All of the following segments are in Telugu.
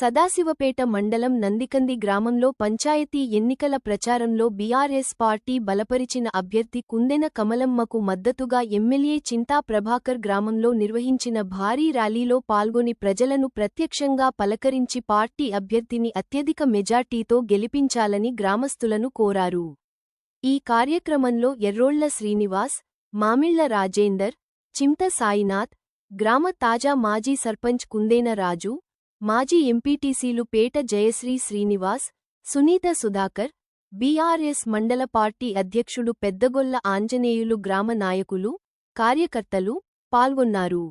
సదాశివపేట మండలం నందికంది గ్రామంలో పంచాయతీ ఎన్నికల ప్రచారంలో బీఆర్ఎస్ పార్టీ బలపరిచిన అభ్యర్థి కుందెన కమలమ్మకు మద్దతుగా ఎమ్మెల్యే చింతా ప్రభాకర్ గ్రామంలో నిర్వహించిన భారీ ర్యాలీలో పాల్గొని ప్రజలను ప్రత్యక్షంగా పలకరించి పార్టీ అభ్యర్థిని అత్యధిక మెజార్టీతో గెలిపించాలని గ్రామస్తులను కోరారు. ఈ కార్యక్రమంలో ఎర్రోళ్ల శ్రీనివాస్, మామిళ్ల రాజేందర్, చింత సాయినాథ్, గ్రామ తాజా మాజీ సర్పంచ్ కుందేన రాజు, మాజీ ఎంపీటీసీలు పేట జయశ్రీ శ్రీనివాస్, సునీత సుధాకర్, బీఆర్ఎస్ మండల పార్టీ అధ్యక్షుడు పెద్దగొల్ల ఆంజనేయులు గ్రామ నాయకులు, కార్యకర్తలు పాల్గొన్నారు.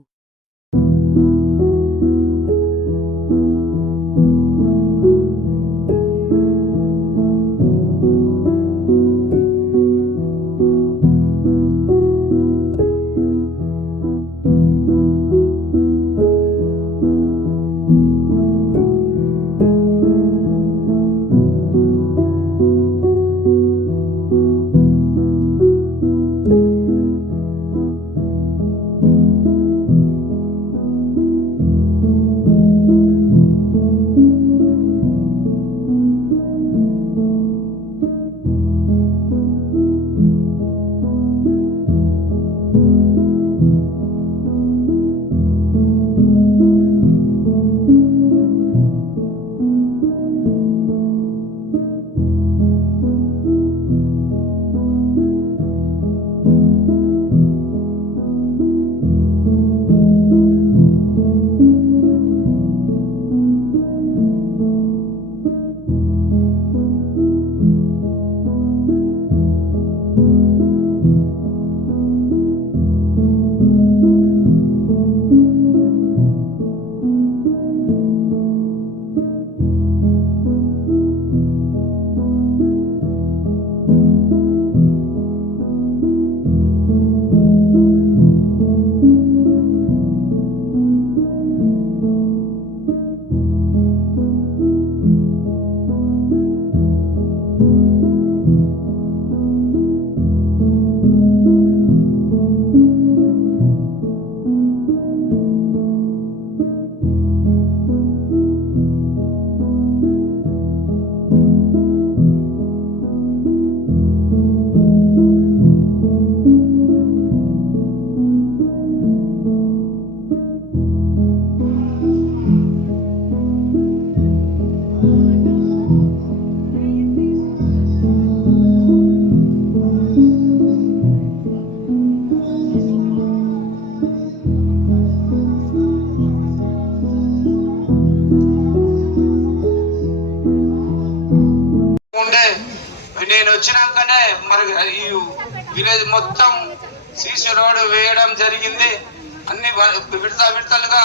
నేను వచ్చినాకనే మరి ఈ విలేజ్ మొత్తం సీసీ రోడ్డు వేయడం జరిగింది. అన్ని విడతలుగా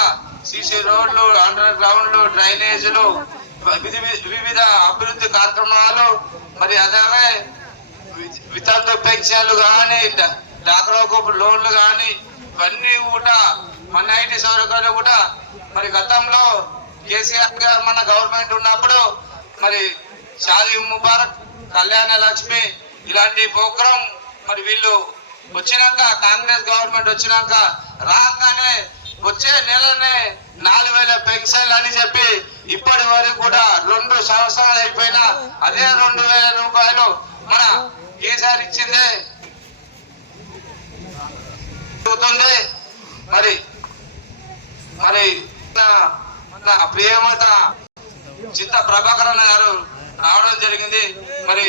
సీసీ రోడ్లు, అండర్ గ్రౌండ్లు, డ్రైనేజీలు, వివిధ అభివృద్ధి కార్యక్రమాలు, మరి అలాగే వితంతు పెన్షన్లు కానీ, డాక్రా లోన్లు కానీ, ఇవన్నీ కూడా మన ఐటీ సౌకర్యాలు కూడా మరి గతంలో కేసీఆర్ గారు మన గవర్నమెంట్ ఉన్నప్పుడు మరి షాదీ ముబారక్, కళ్యాణ లక్ష్మి ఇలాంటి ప్రోగ్రాం మరి వీళ్ళు వచ్చినాక, కాంగ్రెస్ గవర్నమెంట్ వచ్చినాక రాగానే వచ్చే నెలనే 4000 పెన్షన్లు అని చెప్పి ఇప్పటి వరకు కూడా 2 సంవత్సరాలు అయిపోయినా అదే 2000 రూపాయలు మన కేసీఆర్ ఇచ్చిందే జరుగుతుంది. మరి మరి నా ప్రియమత చింత ప్రభాకర్ గారు రావడం జరిగింది. మరి